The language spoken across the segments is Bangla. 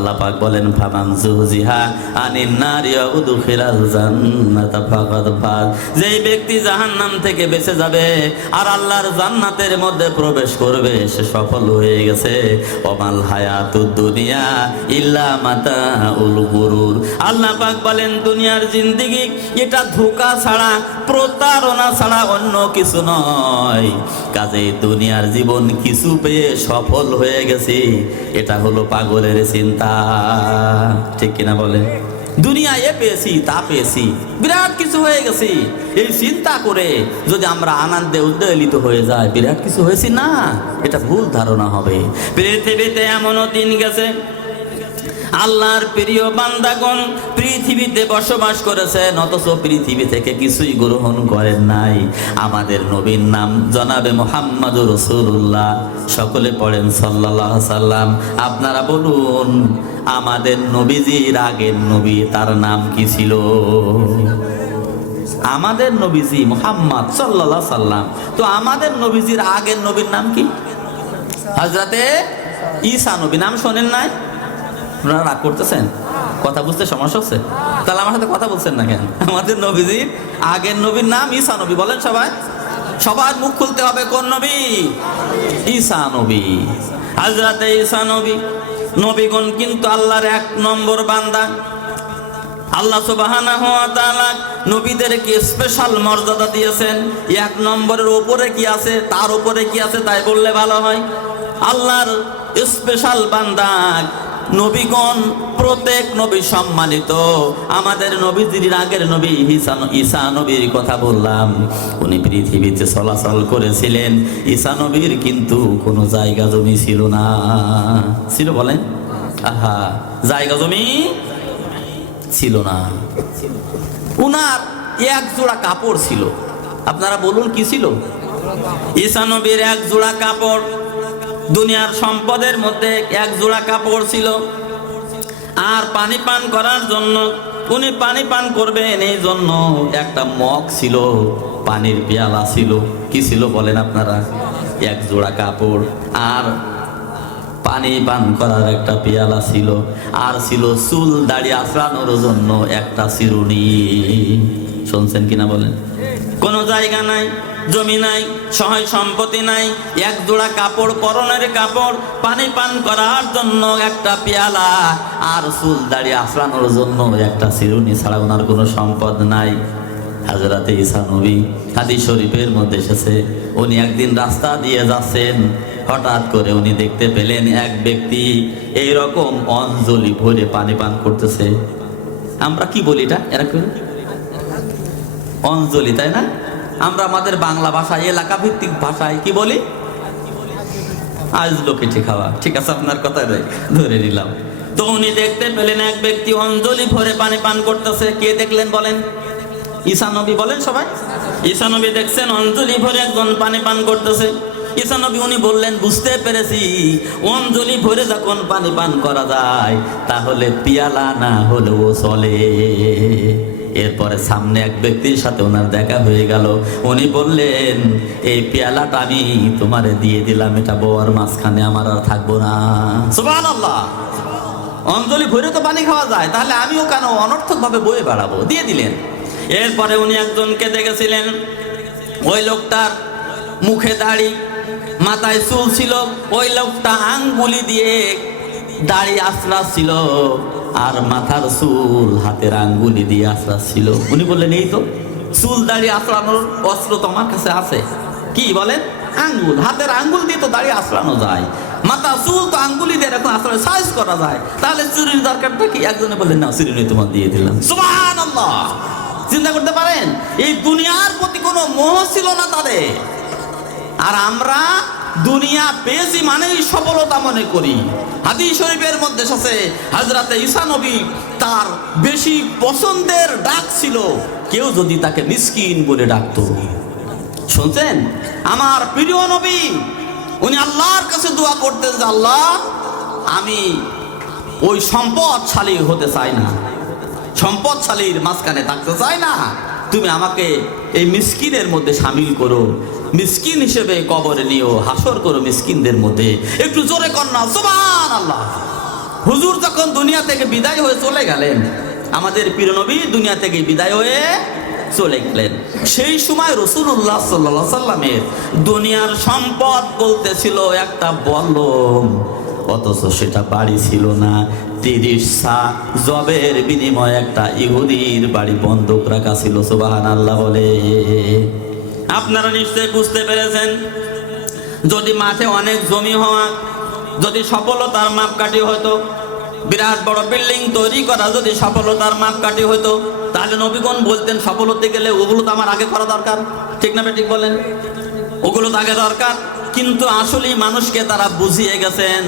আল্লাহ পাক বলেন ফামান যুহজিহা আনিন নারি ওয়া উদখিলাল জান্নাতা ফাকাদ ফাজ। যেই ব্যক্তি জাহান্নাম থেকে বেঁচে যাবে আর আল্লাহর জান্নাতের মধ্যে প্রবেশ করবে সে সফল হয়ে গেছে। ওমাল হায়াতুদ দুনিয়া ইল্লা মাতাউল গুরুর। আল্লাহ পাক বলেন দুনিয়ার জিন্দেগি এটা ধোঁকা ছাড়া প্রতারণা ছাড়া অন্য কিছু নয়। কাজেই দুনিয়ার জীবন কিছু পেয়ে সফল হয়ে গেছি এটা হলো পাগলের চিন্তা, ঠিক কিনা বলে? দুনিয়া এ পেয়েছি তা পেয়েছি বিরাট কিছু হয়ে গেছি এই চিন্তা করে যদি আমরা আনন্দে উদ্বেলিত হয়ে যাই বিরাট কিছু হয়েছি না, এটা ভুল ধারণা হবে। পৃথিবীতে এমনও দিন গেছে আল্লাহর প্রিয় বান্দাগণ পৃথিবীতে বসবাস করেছেন অথচ পৃথিবী থেকে কিছুই গ্রহণ করেন নাই। আমাদের নবীর নাম জনাবে মুহাম্মদুর রাসূলুল্লাহ, সকলে পড়েন সাল্লাল্লাহু আলাইহি সাল্লাম। আপনারা বলুন আমাদের নবীজির আগের নবী তার নাম কি ছিল? আমাদের নবীজি মুহাম্মদ সাল্লাল্লাহু আলাইহি সাল্লাম। তো আমাদের নবীজির আগের নবীর নাম কি? হযরতে ঈসা নবী। নাম শোনেন নাই? আপনারা রাগ করতেছেন? কথা বুঝতে সমস্যা হচ্ছে? তাহলে আমার সাথে কথা বলছেন না কেন? আমাদের নবীজির আগের নবীর নাম ঈসা নবী। বলেন সবাই, সবার মুখ খুলতে হবে। কোন নবী? ঈসা নবী। হযরতে ঈসা নবী। নবীগণ কিন্তু আল্লাহর এক নম্বর বান্দা। আল্লাহ সুবহানাহু ওয়া তাআলা নবীদেরকে স্পেশাল মর্যাদা দিয়েছেন। এক নম্বরের উপরে কি আছে, তার উপরে কি আছে তাই বললে ভালো হয়। আল্লাহর স্পেশাল বান্দা নবীগণ, প্রত্যেক নবী সম্মানিত। আমাদের নবীজির আগের নবী ঈসা নবীর কথা বললাম, উনি পৃথিবীতে চলাচল করেছিলেন। ঈসা নবীর কিন্তু কোনো জায়গা জমি ছিল না। ছিল? বলেন। আহা, জায়গা জমি ছিল না। উনার এক জোড়া কাপড় ছিল। আপনারা বলুন কি ছিল? ঈসা নবীর এক জোড়া কাপড়। দুনিয়ার সম্পদের মধ্যে এক জোড়া কাপড় ছিল। আর পানি পান করার জন্য উনি পানি পান করবেন এই জন্য একটা মগ ছিল, পানির পেয়ালা ছিল। কি ছিল বলেন আপনারা? এক জোড়া কাপড় আর পানি পান করার একটা পেয়ালা ছিল। আর ছিল চুল দাড়ি আঁচড়ানোর জন্য একটা চিরুনি। শুনছেন কিনা বলেন? কোনো জায়গা নাই, জমি নাই, সহায় সম্পত্তি নাই, এক জোড়া কাপড়, পরনের কাপড়, পানি পান করার জন্য একটা পেয়ালা আর চুল দাড়ি আঁচড়ানোর জন্য একটা চিরুনি ছাড়া ওনার কোনো সম্পদ নাই। হযরতে ঈসা নবী হাদিস শরীফের মধ্যে এসেছে, উনি একদিন রাস্তা দিয়ে যাচ্ছেন, হঠাৎ করে উনি দেখতে পেলেন এক ব্যক্তি এইরকম অঞ্জলি ভরে পানি পান করতেছে। আমরা কি বলি এটা? এরা অঞ্জলি, তাই না? আমরা আমাদের বাংলা ভাষায়, এলাকা ভিত্তিক ভাষায় কি বলি? আজ লোকেটি খাওয়া। ঠিক আছে, আপনার কথা ধরে নিলাম। তো উনি দেখতে পেলেন এক ব্যক্তি অঞ্জলি ভরে পানি পান করতেছে। কে দেখলেন বলেন? ঈসা নবী। বলেন সবাই। ঈসা নবী দেখছেন অঞ্জলি ভরে একজন পানি পান করতেছে। ঈসা নবী উনি বললেন বুঝতে পেরেছি, অঞ্জলি ভরে যখন পানি পান করা যায় তাহলে পিয়ালা না হলেও চলে। এরপরে সামনে এক ব্যক্তির সাথে ওনার দেখা হয়ে গেল। উনি বললেন এই পেয়ালাটা আমি তোমারে দিয়ে দিলাম, এটা বউয়ার মাঝখানে আমার আর থাকবো না। সুবহানাল্লাহ। অঞ্জলি ভরে তো পানি খাওয়া যায়, তাহলে আমিও কেন অনর্থক ভাবে বয়ে বেড়াবো? দিয়ে দিলেন। এরপরে উনি একজনকে দেখেছিলেন, ওই লোকটার মুখে দাড়ি, মাথায় চুল ছিল। ওই লোকটা আঙ্গুলি দিয়ে দাড়ি আঁচড়াচ্ছিল আর মাথার চুল হাতের আঙ্গুলি দিয়ে আঁচড়াচ্ছিল। উনি বললেন এই তো চুল দাড়ি আঁচড়ানোর অস্ত্র তো আমার কাছে আছে। কি বলেন? আঙ্গুল। হাতের আঙ্গুল দিয়ে তো দাড়ি আঁচড়ানো যায়, মাথা চুল তো আঙ্গুলি দিয়ে এরকম আঁচড়ে সাইজ করা যায়, তাহলে চুরির দরকারটা কি? একজনে বললেন না, চুরি তোমার দিয়ে দিলাম। সুবহানাল্লাহ। চিন্তা করতে পারেন? এই দুনিয়ার প্রতি কোনো মোহ ছিল না তাদের। আর আমরা দুনিয়া পেয়েছি মানেই সফলতা মনে করি। হাদিস শরীফের মধ্যে আছে হযরতে ঈসা নবী তার বেশি পছন্দের ডাক ছিল কেউ যদি তাকে মিসকিন বলে ডাকতো। শুনছেন? আমার প্রিয় নবী উনি আল্লাহর কাছে দোয়া করতেন যে আল্লাহ আমি ওই সম্পদশালী হতে চাই না, সম্পদশালীর মাঝখানে থাকতে চাই না, তুমি আমাকে এই মিসকিনের মধ্যে শামিল করো, মিসকিন হিসেবে কবরে নিও, হাসর করো মিসকিনদের মধ্যে। একটু জোরে কর না সুবহানাল্লাহ। হুজুর যখন দুনিয়া থেকে বিদায় হয়ে চলে গেলেন, আমাদের প্রিয় নবী দুনিয়া থেকে বিদায় হয়ে চলে গেলেন, সেই সময় রাসূলুল্লাহ সাল্লাল্লাহু আলাইহি সাল্লামের দুনিয়ার সম্পদ বলতে ছিল একটা বল্লম, অথচ সেটা বাড়ি ছিল না। 30 সা জবের বিনিময়ে একটা ইহুদির বাড়ি বন্ধক রাখা ছিল। সুবহানাল্লাহ বলে। আপনারা নিশ্চয়ই বুঝতে পেরেছেন, যদি মাঠে অনেক জমি হওয়া, যদি সফলতার মাপকাঠি হতো, বিরাট বড় বিল্ডিং তৈরি করা যদি সফলতার মাপকাঠি হতো, তাহলে নবীগণ বলতেন সফল হতে গেলে ওগুলো তো আমার আগে করা দরকার। ঠিক না ঠিক বলেন? ওগুলো তো আগে দরকার। কিন্তু আসলে মানুষকে তারা বুঝিয়ে গেছেন,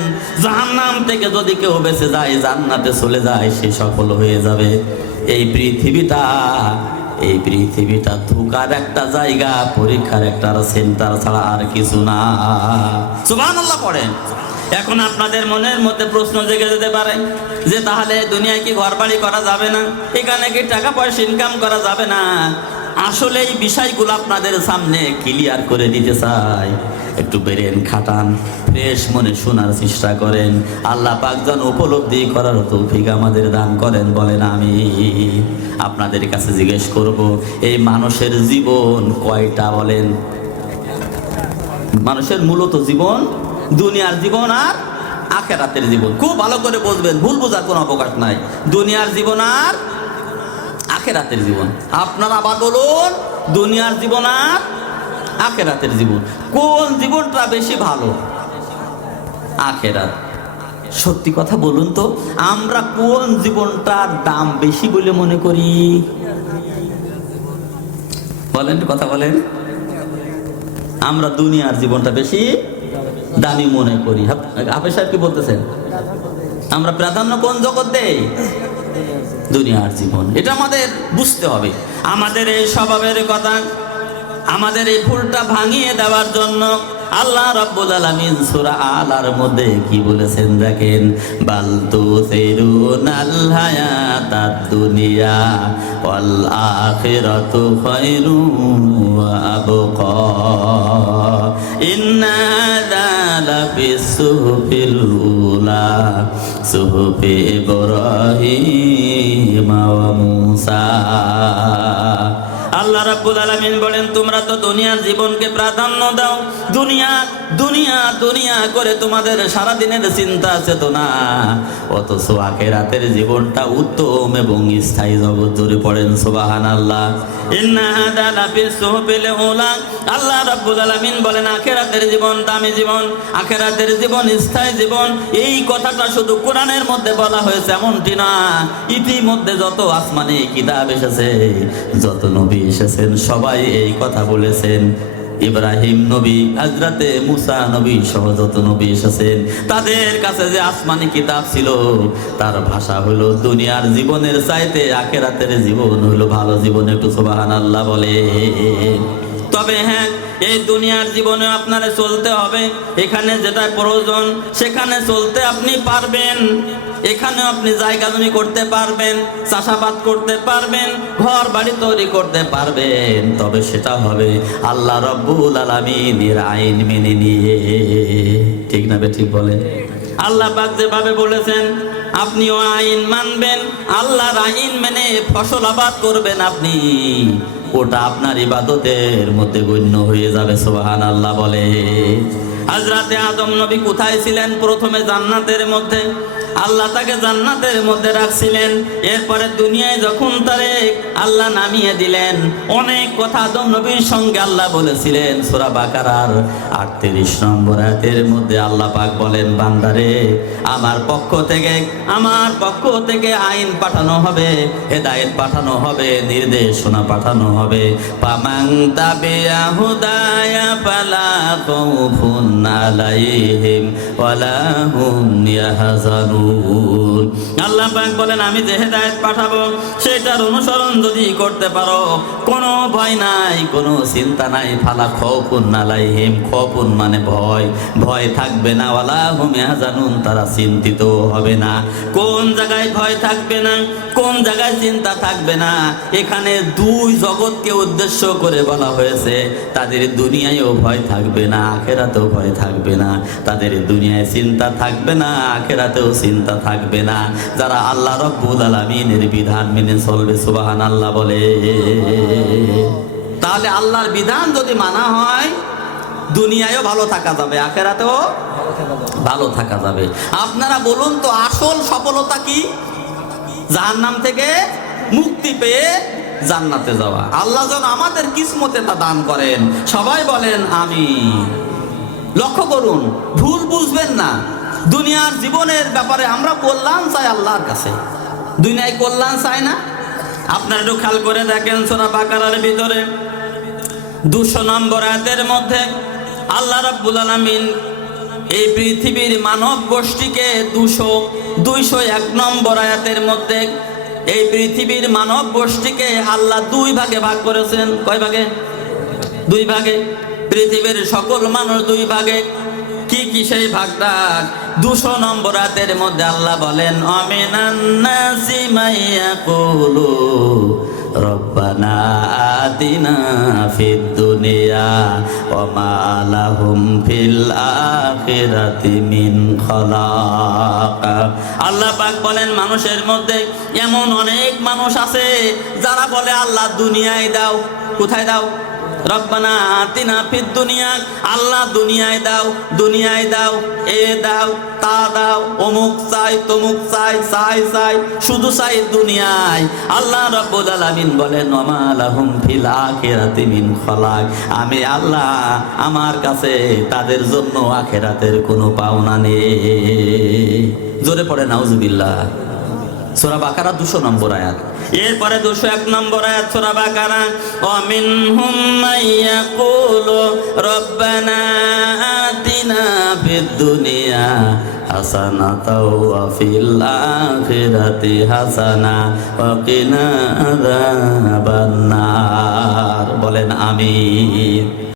জাহান্নাম থেকে যদি কেউ বেঁচে যায়, জান্নাতে চলে যায়, সে সফল হয়ে যাবে। এই পৃথিবীটা ধোঁকার একটা জায়গা, পরীক্ষার একটা সেন্টার ছাড়া আর কিছু না। সুবহানাল্লাহ পড়েন। এখন আপনাদের মনের মধ্যে প্রশ্ন জেগে যেতে পারে যে তাহলে দুনিয়ায় কি ঘর বাড়ি করা যাবে না, এখানে কি টাকা পয়সা ইনকাম করা যাবে না? আসলে এই বিষয়গুলো আপনাদের সামনে ক্লিয়ার করে দিতে চাই। একটু ব্রেন খাটান, ফ্রেশ মনে শোনার চেষ্টা করেন। আল্লাহ পাক যেন উপলব্ধি করার তৌফিক আমাদের দান করেন, বলেন আমিন। আপনাদের কাছে জিজ্ঞেস করব, এই মানুষের জীবন কয়টা বলেন? মানুষের মূলত জীবন দুনিয়ার জীবন আর আখিরাতের জীবন। খুব ভালো করে বুঝবেন, ভুল বোঝার কোনো অবকাশ নাই। দুনিয়ার জীবন আর আখিরাতের জীবন। আপনারা আবার বলুন, দুনিয়ার জীবন আর আখিরাতের জীবন, কোন জীবনটা বেশি ভালো? আখিরাত। সত্যি কথা বলুন তো, আমরা কোন জীবনটার দাম বেশি বলে মনে করি? বলেন, কথা বলেন। আমরা দুনিয়ার জীবনটা বেশি দামি মনে করি। হাফেজ সাহেব কি বলতেছেন? আমরা প্রাধান্য কোন জগৎ দেই? দুনিয়ার জীবন। এটা আমাদের বুঝতে হবে। আমাদের এই স্বভাবের কথা, আমাদের এই ভুলটা ভাঙিয়ে দেওয়ার জন্য আল্লাহ রাব্বুল আলামিন সূরা আলার মধ্যে কি বলেছেন দেখেন, বাল তুসিরুনাল হায়াতাদ দুনিয়া ওয়াল আখিরাতু খায়রুন ওয়া আবকা ইন্না যালা ফিস সুহুফিল উলা সুহুফি ইব্রাহিম ওয়া মূসা। আল্লাহ রাব্বুল আলামিন বলেন, তোমরা তো দুনিয়ার জীবনকে প্রাধান্য দাও, দুনিয়া দুনিয়া দুনিয়া করে তোমাদের সারা দিনের চিন্তা চেতনা, অথচ আখিরাতের জীবনটা উত্তম এবং স্থায়ী জগৎ। জোরে পড়েন সুবহানাল্লাহ। ইন্না হাদা লাফিস সুহুফিল উলা। আল্লাহ রাব্বুল আলামিন বলেন, আখিরাতের জীবন দামি জীবন, আখিরাতের জীবন স্থায়ী জীবন। এই কথাটা শুধু কোরআনের মধ্যে বলা হয়েছে এমনটি না, ইতিমধ্যে যত আসমানি কিতাব এসেছে, যত নবী এসেছেন, সবাই এই কথা বলেছেন। ইব্রাহিম নবী, হযরতে মূসা নবী সহ যত নবী এসেছেন, তাদের কাছে যে আসমানি কিতাব ছিল, তার ভাষা হলো দুনিয়ার জীবনের চাইতে আখিরাতের জীবন হলো ভালো জীবন। একটু সুবহানাল্লাহ বলে। তবে হ্যাঁ, এই দুনিয়ার জীবনে আপনারে চলতে হবে, এখানে যেটা প্রয়োজন সেখানে চলতে আপনি পারবেন। এখানে আপনি জায়গা জমি করতে পারবেন, চাষাবাদ করতে পারবেন, ঘর বাড়ি তৈরি করতে পারবেন, তবে সেটা হবে আল্লাহ রাব্বুল আলামিনের আইন মেনে নিয়ে। ঠিক না ঠিক বলেন? আল্লাহ পাক যেভাবে বলেছেন আপনিও আইন মানবেন, আল্লাহর আইন মেনে ফসল আবাদ করবেন আপনি, ওটা আপনার ইবাদতের মধ্যে গণ্য হয়ে যাবে। সুবহানাল্লাহ বলে। হযরতে আদম নবী কোথায় ছিলেন? প্রথমে জান্নাতের মধ্যে। আল্লাহ তাকে জান্নাতের মধ্যে রাখছিলেন। এরপরে দুনিয়ায় যখন তারে আল্লাহ নামিয়ে দিলেন, অনেক কথা আদম নবীর সঙ্গে আল্লাহ বলেছিলেন। সূরা বাকারার 38 নম্বর আয়াতের মধ্যে আল্লাহ পাক বলেন, বান্দারে, আমার পক্ষ থেকে আইন পাঠানো হবে, হেদায়েত পাঠানো হবে, নির্দেশনা পাঠানো হবে। ফামান তাবিআ হুদায়া ফালা খাউফুন আলাইহিম ওয়ালা হুম ইয়াহজানুন। রাসূল। আল্লাহ পাক বলেন আমি যে হেদায়েত পাঠাবো সেটার অনুসরণ যদি করতে পারো কোনো ভয় নাই, কোনো চিন্তা নাই। ফালা খাউফুন আলাইহিম, খাউফুন মানে ভয়, ভয় থাকবে না। ওয়ালা হুম ইয়াহজানুন, তারা চিন্তিত হবে না। কোন জায়গায় ভয় থাকবে না, কোন জায়গায় চিন্তা থাকবে না? এখানে দুই জগৎকে উদ্দেশ্য করে বলা হয়েছে। তাদের দুনিয়ায়ও ভয় থাকবে না, আখেরাতেও ভয় থাকবে না। তাদের দুনিয়ায় চিন্তা থাকবে না, আখেরাতেও চিন্তা থাকবে না। যারা আল্লাহ রাব্বুল আলামিনের বিধান মেনে চলবে, সুবহানাল্লাহ বলে। তাহলে আল্লাহর বিধান যদি মানা হয় দুনিয়ায়ও ভালো থাকা যাবে, আখেরাতেও ভালো থাকা যাবে। আপনারা বলুন তো আসল সফলতা কি? জাহান্নাম থেকে মুক্তি পেয়ে জান্নাতে যাওয়া। আল্লাহ যেন আমাদের কিসমতে তা দান করেন। সবাই বলেন আমিন। লক্ষ্য করুন, ভুল বুঝবেন না। দুনিয়ার জীবনের ব্যাপারে আমরা কল্যাণ চাই আল্লাহর কাছে, দুনিয়ায় কল্যাণ চাই না। আপনারা একটু খেয়াল করে দেখেন সূরা বাকারার ভিতরে 200 নম্বর আয়াতের মধ্যে আল্লাহ রাব্বুল আলামিন এই পৃথিবীর মানব গোষ্ঠীকে 201 নম্বর আয়াতের মধ্যে এই পৃথিবীর মানব গোষ্ঠীকে আল্লাহ 2 ভাগে ভাগ করেছেন। কয় ভাগে? 2 ভাগে। পৃথিবীর সকল মানুষ 2 ভাগে। কি কি সেই ভাগটা? 200 নম্বর আয়াতের মধ্যে আল্লাহ বলেন আমিনান নাসি মাইয়াকুলু রব্বানা আতিনা ফিদ দুনিয়া ওয়া মা লাহুম ফিল আখিরাতি মিন খালাক। আল্লাহ পাক বলেন মানুষের মধ্যে এমন অনেক মানুষ আছে যারা বলে আল্লাহ দুনিয়ায় দাও। কোথায় দাও? রব্বানা আতিনা ফিদ দুনিয়া, আল্লাহ দুনিয়ায় দাও, দুনিয়ায় দাও, এ দাও, তা দাও, অমুক চাই, তমুক চাই, চাই চাই, শুধু চাই দুনিয়ায়। আল্লাহ রাব্বুল আলামিন বলেন ওয়া মা লাহুম ফিল আখিরাতি মিন খালাক, আমি আল্লাহ আমার কাছে তাদের জন্য আখিরাতের কোনো পাওনা নেই। জোরে পড়ে নাউজুবিল্লাহ। সূরা বাকারা 200 নম্বর আয়াত। এরপরে 201 নম্বর আয়াত সূরা বাকারা ওয়া মিনহুম মাইয়াকুলু রব্বানা আতিনা ফিদ দুনিয়া হাসানাতাও ওয়া ফিল আখিরাতি হাসানা ওয়া কিনা আযাবান নার। বলেন আমিন।